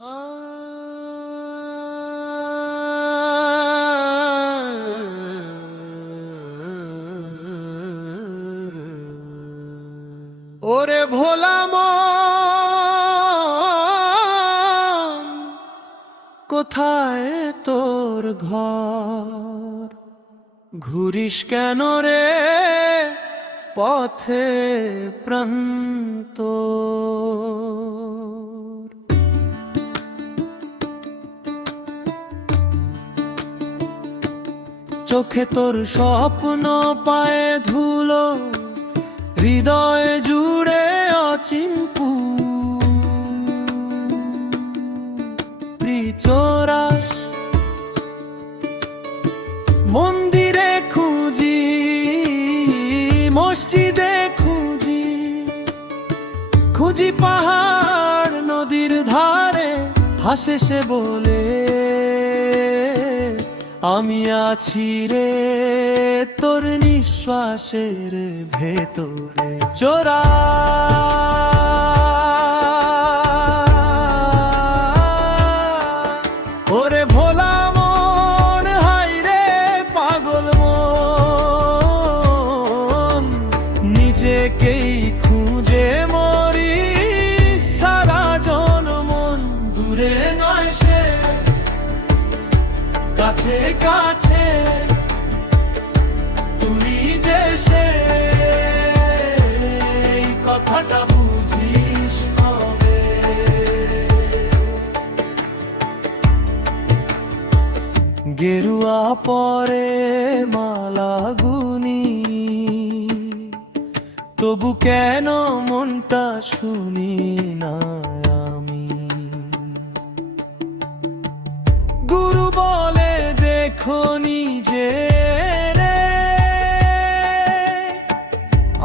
ওরে ভোলা মন, কোথায় তোর ঘর? ঘুরিস কেন রে পথে প্রান্ত? চোখে তোর স্বপ্ন, পায়ে ধুলো, হৃদয়ে জুড়ে অচিনপু প্রিচোরাস। মন্দিরে খুঁজি, মসজিদে খুঁজি, খুঁজি পাহাড় নদীর ধারে, হাসে সে বলে আমি আছি রে তোর নিঃশ্বাসের ভেতরে। চোরা ওরে ভোলা মন, হাই রে পাগল মন, নিজেকেই খুঁজে মরি সারা জনমন। দূরে নয় সে, কাছে কাছে, তুই যে সে, এই কথাটা বুঝিস কবে? গেরুয়া পরে মালা গুনি, তবু কেন মনটা শুনি না আমি? গুরু বলে দেখো নিজে রে,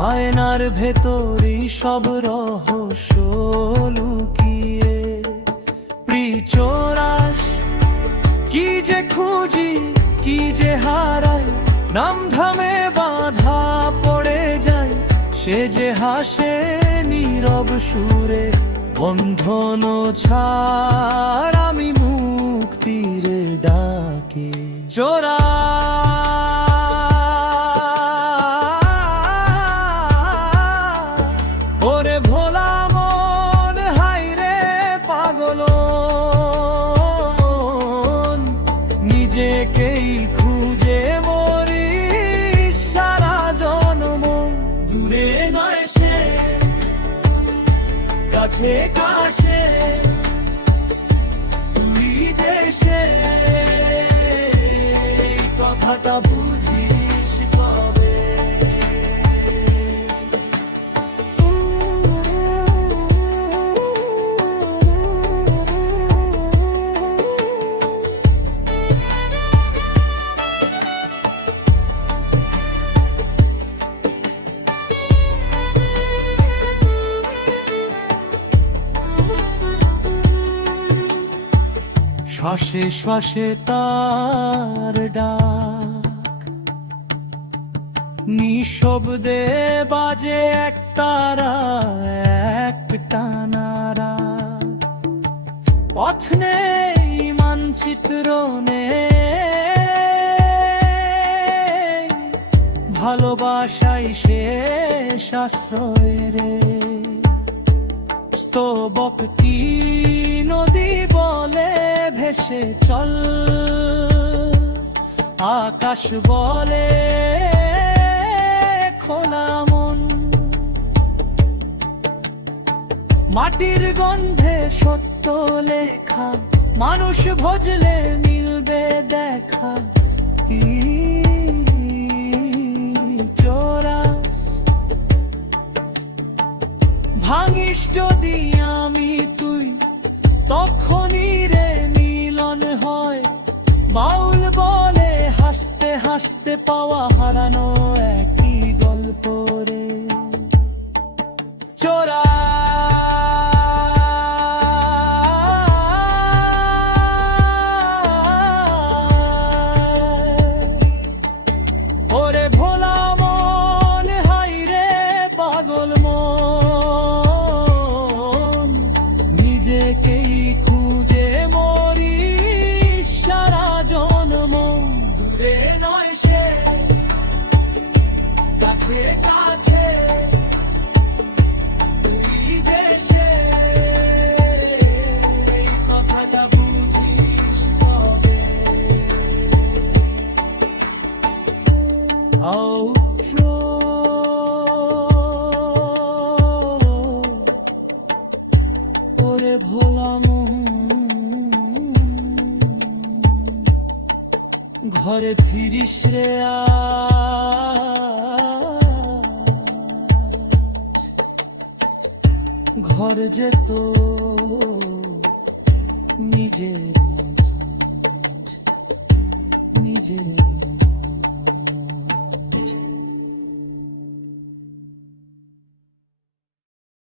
আয়নার ভেতরই সব রহস্য লুকিয়ে। প্রিচোরাস কি যে খুঁজি, কি যে হারাই, নাম ধামে বাঁধা পড়ে যায়। সে যে হাসে নীরব সুরে, বন্ধন ছাড় আমি মুক্তির ডাকে। চোরা ওরে ভোলা মন, হাই রে পাগল মন, নিজেকেই খুঁজে মরি সারা জনমন। দূরে নয় সে, কাছে কাছে, তুই যে সে, এই কথাটা বুঝিস কবে? শ্বাসে শ্বাসে তার ডাক, নিঃশব্দে বাজে এক তারা, এক টানারা। পথ নেই, মানচিত্র নেই, ভালোবাসাই শেষ আশ্রয় রে। স্তবক কি নদী বলে ভেসে চল, আকাশ বলে খোলা মন। মাটির গন্ধে সত্য লেখা, মানুষ ভজলে মিলবে দেখা। চোরাস ভাঙিস যদি আমি তুই, তখনই রে মিলন হয়। বাউল বলে হাসতে হাসতে পাওয়া হারানো একই গল্প রে। চোরা ওরে ভোলা মন, হাই রে পাগল মন, নিজেকেই খুঁজে ওরে ভোলা মন ঘরে ফিরিস রে আজ। ঘর যে তো নিজের মাঝাজ, নিজের